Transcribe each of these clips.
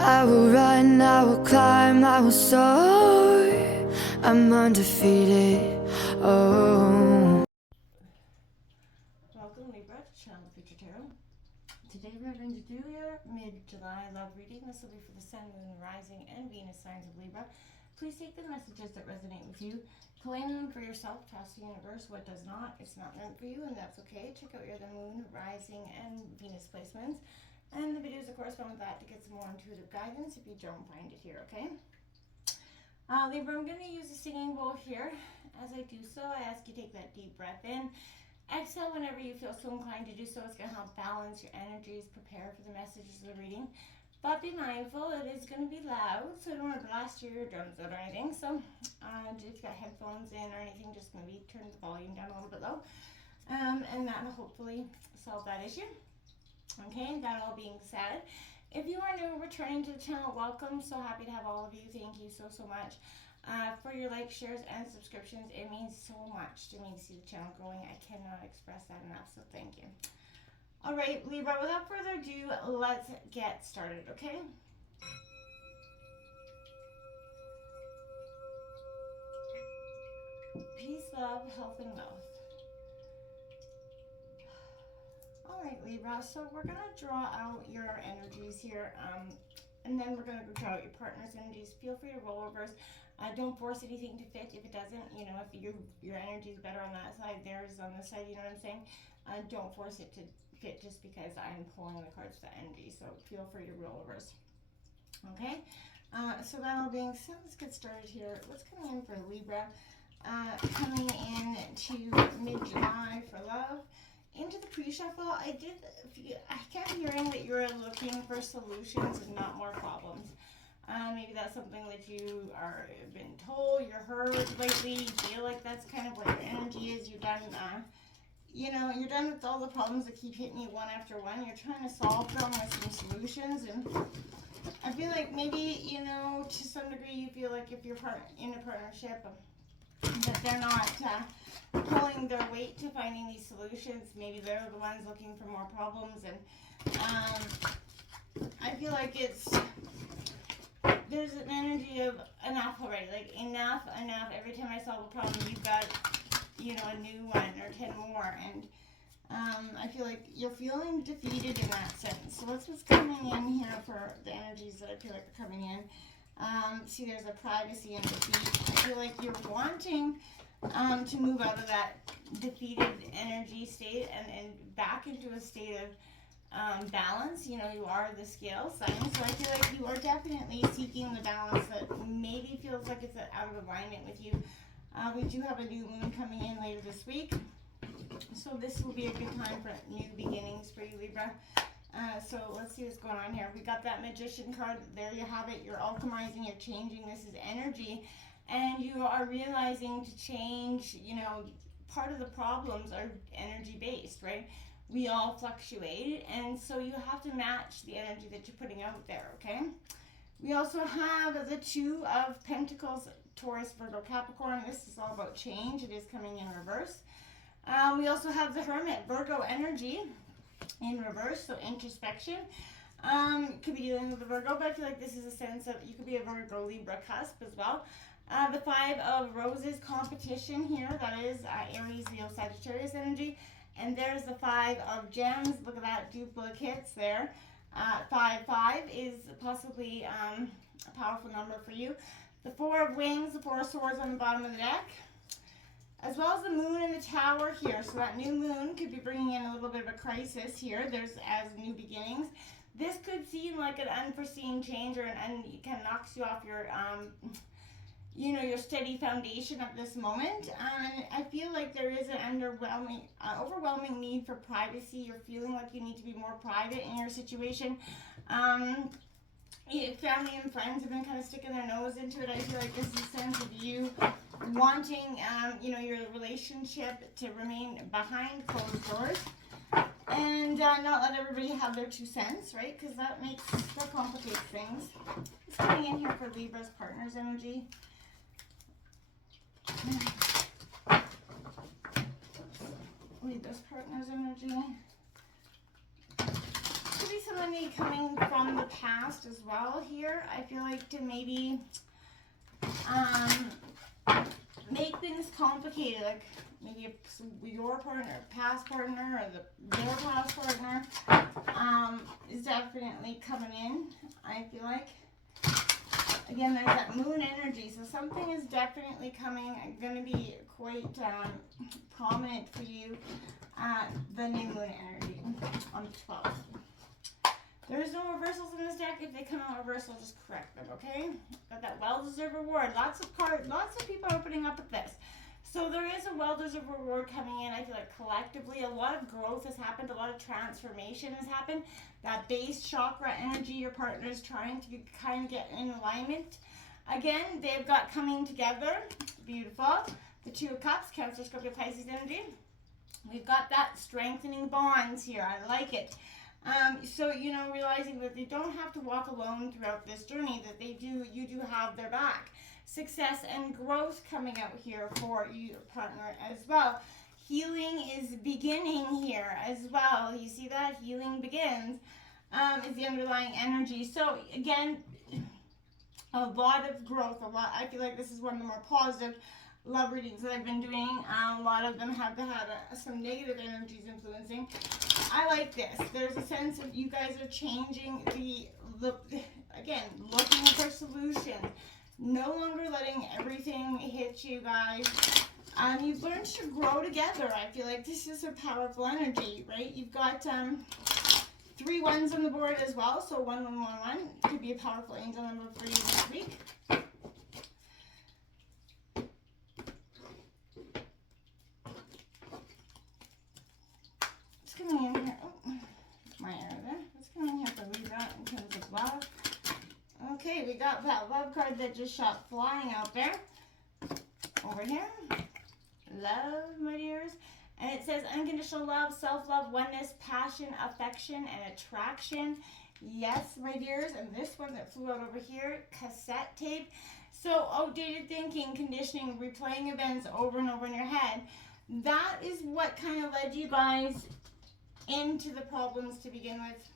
I will run, I will climb, I will soar. I'm undefeated. Oh. Welcome, Libra, to Channel the Future Tarot. Today we're going to do your mid-July love reading. This will be for the Sun, Moon, Rising, and Venus signs of Libra. Please take the messages that resonate with you, claim them for yourself, ask the universe what does not. It's not meant for you, and that's okay. Check out your the Moon, Rising, and Venus placements, and the videos that correspond with that to get some more intuitive guidance if you don't find it here, okay? Libra, I'm going to use a singing bowl here. As I do so, I ask you to take that deep breath in. Exhale whenever you feel so inclined to do so. It's going to help balance your energies, prepare for the messages of the reading. But be mindful, it is going to be loud, so I don't want to blast your eardrums out or anything. So if you've got headphones in or anything, just maybe turn the volume down a little bit low. And that will hopefully solve that issue. Okay, that all being said, if you are new returning to the channel, welcome. So happy to have all of you. Thank you so much. For your likes, shares, and subscriptions. It means so much to me to see the channel growing. I cannot express that enough, so thank you. All right, Libra, without further ado, let's get started, okay? Peace, love, health, and wealth. All right, Libra, so we're going to draw out your energies here, and then we're going to draw out your partner's energies. Feel free to roll reverse. Don't force anything to fit if it doesn't. You know, if your energy is better on that side, theirs on this side, you know what I'm saying? Don't force it to fit just because I'm pulling the cards for the energy, so feel free to roll reverse. Okay, so that all being said, let's get started here. What's coming in for Libra? Coming in to mid-July for love. Into the pre-shuffle, I kept hearing that you're looking for solutions and not more problems. Maybe that's something that you are been told, you're heard lately, you feel like that's kind of what your energy is. You're done, you're done with all the problems that keep hitting you one after one. You're trying to solve them with some solutions, and I feel like maybe, to some degree you feel like if you're in a partnership, that they're not pulling their weight to finding these solutions. Maybe they're the ones looking for more problems, and I feel like there's an energy of enough already, like enough. Every time I solve a problem, you've got, a new one or 10 more, and I feel like you're feeling defeated in that sense. So that's what's coming in here for the energies that I feel like are coming in. See, there's a privacy and defeat. I feel like you're wanting to move out of that defeated energy state and back into a state of balance. You are the scale sign, so I feel like you are definitely seeking the balance that maybe feels like it's out of alignment with you. We do have a new moon coming in later this week, so this will be a good time for new beginnings for you, Libra. So let's see what's going on here. We got that Magician card. There you have it. You're alchemizing, you're changing. This is energy, and you are realizing to change. Part of the problems are energy based, right? We all fluctuate, and so you have to match the energy that you're putting out there, okay? We also have the Two of Pentacles, Taurus, Virgo, Capricorn. This is all about change. It is coming in reverse. We also have the Hermit, Virgo energy in reverse, so introspection. Could be dealing with a Virgo, but I feel like this is a sense of you could be a Virgo Libra cusp as well. The Five of Roses, competition here. That is Aries, Leo, Sagittarius energy. And there's the Five of Gems. Look at that, duplicates there. 5 is possibly a powerful number for you. The Four of Wings, the Four of Swords on the bottom of the deck, as well as the Moon in the Tower here. So that new moon could be bringing in a little bit of a crisis here. There's as new beginnings. This could seem like an unforeseen change, or it kind of knocks you off your your steady foundation at this moment. And I feel like there is an overwhelming need for privacy. You're feeling like you need to be more private in your situation. Family and friends have been kind of sticking their nose into it. I feel like this is a sense of you wanting, your relationship to remain behind closed doors, and not let everybody have their 2 cents, right? Because that complicates things. It's coming in here for Libra's partner's energy. Libra's partner's energy. be somebody coming from the past as well here. I feel like to maybe make things complicated, like maybe your partner, past partner, or their past partner is definitely coming in, I feel like. Again, there's that moon energy, so something is definitely coming, going to be quite prominent for you, the new moon energy on the 12th. There's no reversals in this deck. If they come out reversal, just correct them, okay? Got that well-deserved reward. Lots of people are opening up with this. So there is a well-deserved reward coming in. I feel like collectively a lot of growth has happened, a lot of transformation has happened. That base chakra energy your partner is trying to kind of get in alignment. Again, they've got coming together. Beautiful. The Two of Cups, Cancer, Scorpio, Pisces energy. We've got that strengthening bonds here. I like it. So, you know, realizing that they don't have to walk alone throughout this journey, that you do have their back. Success and growth coming out here for your partner as well. Healing is beginning here as well. You see that? Healing begins is the underlying energy. So, again, a lot of growth. I feel like this is one of the more positive love readings that I've been doing. A lot of them have had some negative energies influencing. I like this. There's a sense of you guys are changing again, looking for solutions. No longer letting everything hit you guys. You've learned to grow together. I feel like this is a powerful energy, right? You've got 3 ones on the board as well. So 1, 1, 1, 1 could be a powerful angel number for you this week. What's coming in here? Oh, my error there. What's coming in here for Libra in terms of love? Okay, we got that love card that just shot flying out there. Over here. Love, my dears. And it says unconditional love, self-love, oneness, passion, affection, and attraction. Yes, my dears. And this one that flew out over here, cassette tape. So outdated thinking, conditioning, replaying events over and over in your head. That is what kind of led you guys into the problems to begin with.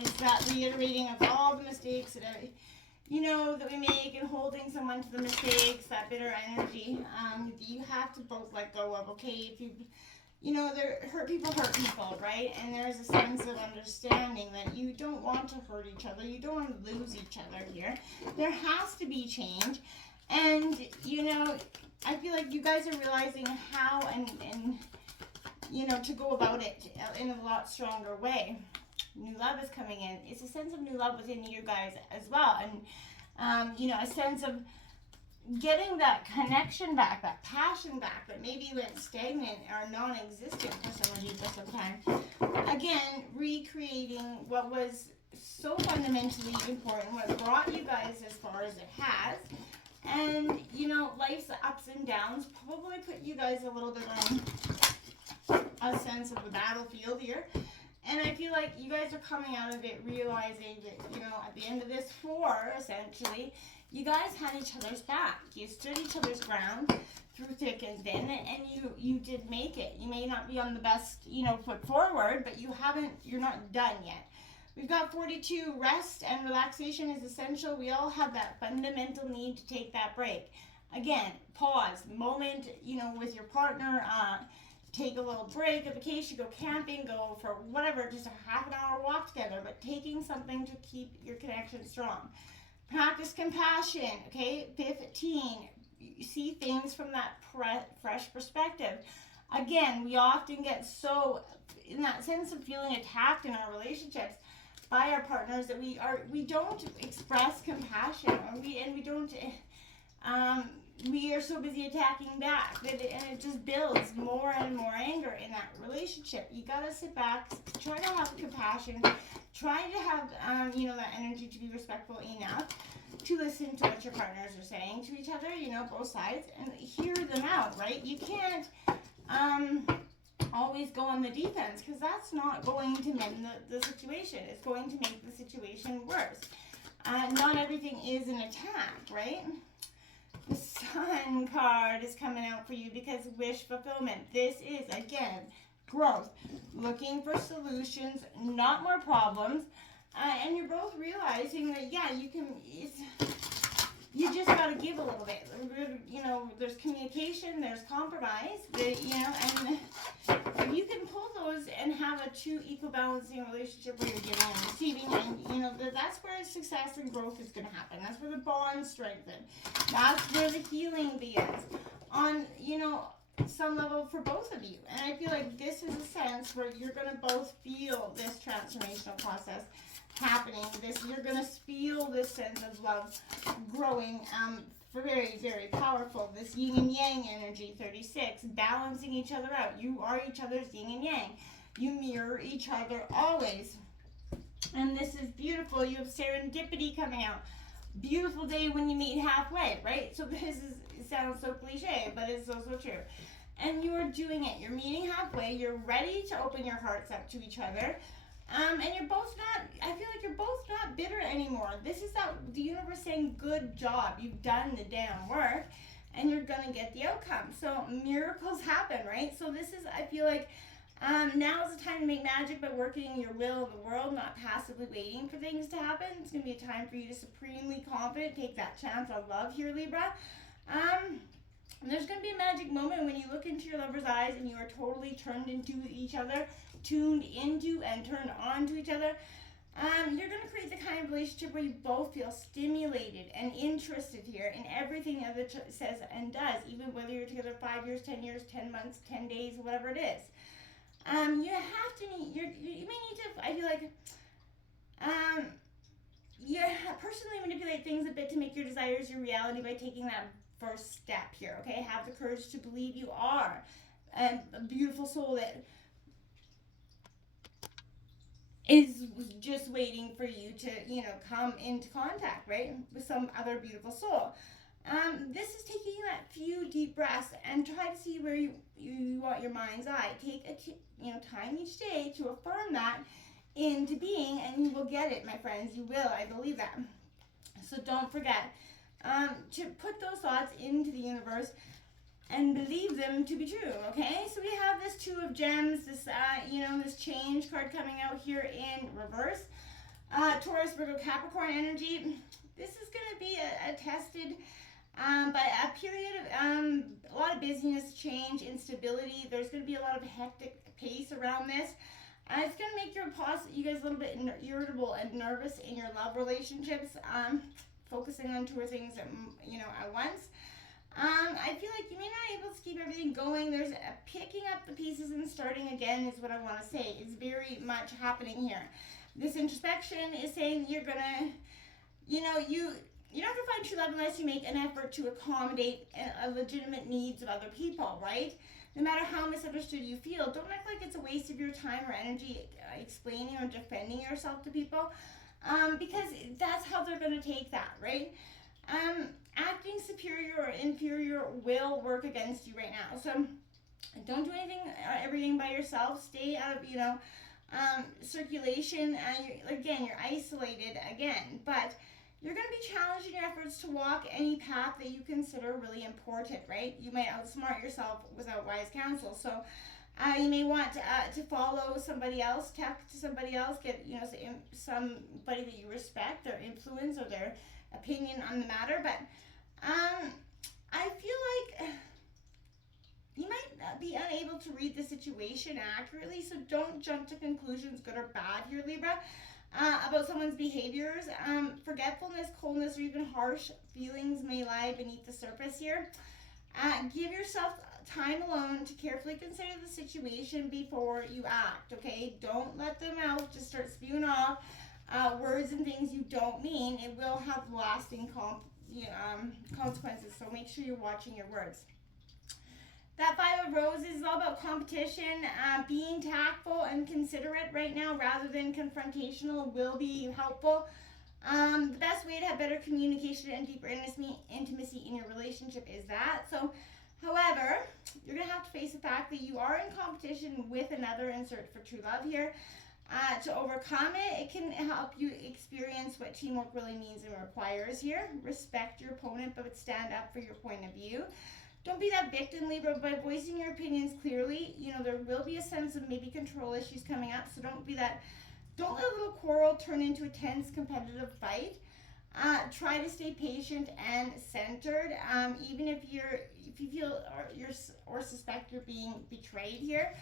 It's that reiterating of all the mistakes that that we make, and holding someone to the mistakes, that bitter energy. You have to both let go of. Okay, if people hurt people, right? And there's a sense of understanding that you don't want to hurt each other. You don't want to lose each other here. There has to be change, and I feel like you guys are realizing how and to go about it in a lot stronger way. New love is coming in. It's a sense of new love within you guys as well. And, a sense of getting that connection back, that passion back that maybe went stagnant or non-existent for some of you for some time. Again, recreating what was so fundamentally important, what brought you guys as far as it has. And, life's ups and downs probably put you guys a little bit on a sense of the battlefield here. And I feel like you guys are coming out of it realizing that, at the end of this 4, essentially, you guys had each other's back. You stood each other's ground through thick and thin, and you did make it. You may not be on the best, foot forward, but you're not done yet. We've got 42, rest and relaxation is essential. We all have that fundamental need to take that break. Again, pause, moment, with your partner, take a little break, a vacation, go camping, go for whatever, just a half an hour walk together, but taking something to keep your connection strong. Practice compassion, okay? 15, you see things from that fresh perspective. Again, we often get so in that sense of feeling attacked in our relationships by our partners that we don't express compassion, or we are so busy attacking back and it just builds more and more anger in that relationship. You gotta sit back, try to have compassion, try to have that energy to be respectful enough to listen to what your partners are saying to each other, both sides, and hear them out, right? You can't always go on the defense, because that's not going to mend the situation. It's going to make the situation worse. Not everything is an attack, right? The Sun card is coming out for you because wish fulfillment. This is, again, growth, looking for solutions, not more problems. And you're both realizing that, yeah, you just got to give a little bit. You know, there's communication, there's compromise, and if you can pull those and have a true equal balancing relationship where you're giving and receiving, and that's where success and growth is going to happen. That's where the bonds strengthen. That's where the healing begins on, some level for both of you. And I feel like this is a sense where you're going to both feel this transformational process happening. You're going to feel this sense of love growing, very, very powerful. This yin and yang energy, 36, balancing each other out. You are each other's yin and yang. You mirror each other always. And this is beautiful. You have serendipity coming out. Beautiful day when you meet halfway, right? So it sounds so cliche, but it's also true. And you are doing it. You're meeting halfway. You're ready to open your hearts up to each other. And you're both not, I feel like you're both not bitter anymore. This is the universe saying, good job. You've done the damn work and you're going to get the outcome. So miracles happen, right? So this is, I feel like, now is the time to make magic by working your will in the world, not passively waiting for things to happen. It's going to be a time for you to supremely confident, take that chance on love here, Libra. There's going to be a magic moment when you look into your lover's eyes and you are totally turned into each other, tuned into and turned on to each other. You're going to create the kind of relationship where you both feel stimulated and interested here in everything the other says and does, even whether you're together 5 years, 10 years, 10 months, 10 days, whatever it is. You have to need, you may need to, I feel like, you personally manipulate things a bit to make your desires your reality by taking that first step here, okay? Have the courage to believe you are a beautiful soul that is just waiting for you to, come into contact, right, with some other beautiful soul. This is taking that few deep breaths and try to see where you want your mind's eye. Take time each day to affirm that into being, and you will get it, my friends. You will. I believe that. So don't forget to put those thoughts into the universe and believe them to be true, okay? So we have this Two of Gems, this, this change card coming out here in reverse. Taurus, Virgo, Capricorn energy. This is going to be a tested, but a period of a lot of busyness, change, instability. There's going to be a lot of hectic pace around this. It's going to make you guys a little bit irritable and nervous in your love relationships, focusing on two or things at once. I feel like you may not be able to keep everything going. There's a picking up the pieces and starting again is what I want to say. It's very much happening here. This introspection is saying you're going to, you're not going to find true love unless you make an effort to accommodate a legitimate needs of other people, right? No matter how misunderstood you feel, don't act like it's a waste of your time or energy explaining or defending yourself to people, because that's how they're going to take that, right? Acting superior or inferior will work against you right now. So don't do everything by yourself. Stay out of, circulation. You're isolated again, but you're going to be challenged in your efforts to walk any path that you consider really important, right? You might outsmart yourself without wise counsel. So you may want to follow somebody else, talk to somebody else, get, somebody that you respect, their influence or their opinion on the matter. But I feel like you might be unable to read the situation accurately, so don't jump to conclusions, good or bad here, Libra, about someone's behaviors. Forgetfulness, coldness, or even harsh feelings may lie beneath the surface here. Give yourself time alone to carefully consider the situation before you act, okay? Don't let them out, just start spewing off words and things you don't mean. It will have lasting consequences, so make sure you're watching your words. That Five of Roses is all about competition. Being tactful and considerate right now rather than confrontational will be helpful. The best way to have better communication and deeper intimacy in your relationship is that. So, however, you're going to have to face the fact that you are in competition with another in search for true love here. To overcome it can help you experience what teamwork really means and requires here. Respect your opponent, but stand up for your point of view. don't be that victim, Libra. By voicing your opinions clearly, you know, there will be a sense of maybe control issues coming up. So don't be that, don't let a little quarrel turn into a tense competitive fight. Try to stay patient and centered, even if you feel or suspect you're being betrayed here.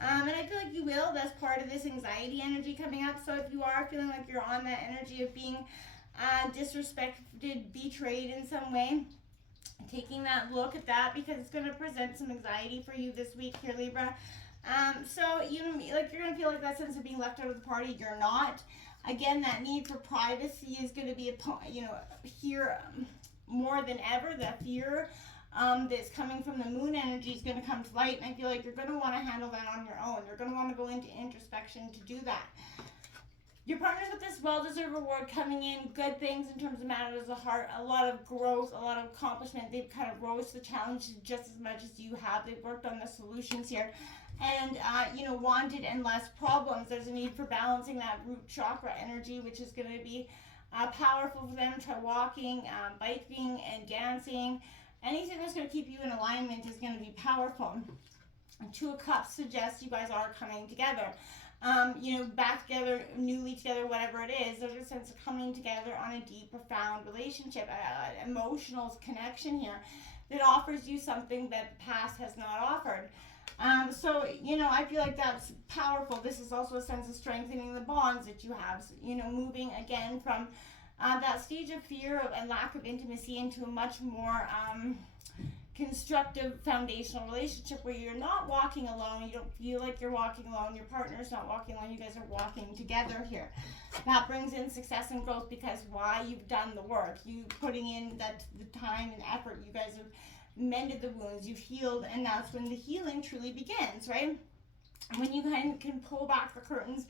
And I feel like you will. That's part of this anxiety energy coming up. So if you are feeling like you're on that energy of being disrespected, betrayed in some way, taking that look at that, because it's going to present some anxiety for you this week here, Libra. So you know, like you're going to feel like that sense of being left out of the party. You're not. Again, that need for privacy is going to be, here more than ever. The fear that's coming from the moon energy is going to come to light. And I feel like you're going to want to handle that on your own. You're going to want to go into introspection to do that. Your partners with this well-deserved reward coming in, good things in terms of matters of the heart, a lot of growth, a lot of accomplishment. They've kind of rose to the challenge just as much as you have. They've worked on the solutions here. And, wanted and less problems. There's a need for balancing that root chakra energy, which is going to be powerful for them. Try walking, biking, and dancing. Anything that's going to keep you in alignment is going to be powerful. And Two of Cups suggests you guys are coming together. Back together, newly together, whatever it is. There's a sense of coming together on a deep, profound relationship, an emotional connection here that offers you something that the past has not offered. I feel like that's powerful. This is also a sense of strengthening the bonds that you have, moving again from that stage of fear and lack of intimacy into a much more constructive foundational relationship where you're not walking alone. You don't feel like you're walking alone. Your partner's not walking alone. You guys are walking together here. That brings in success and growth because why? You've done the work. You putting in the time and effort. You guys have mended the wounds, you've healed, and that's when the healing truly begins, right? When you can pull back the curtains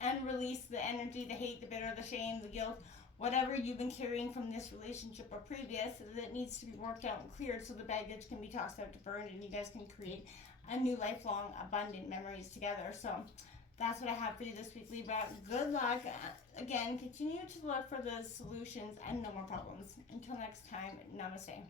and release the energy, the hate, the bitter, the shame, the guilt, whatever you've been carrying from this relationship or previous that needs to be worked out and cleared so the baggage can be tossed out to burn and you guys can create a new lifelong abundant memories together. So that's what I have for you this week, Libra. Good luck. Again, continue to look for the solutions and no more problems. Until next time, namaste.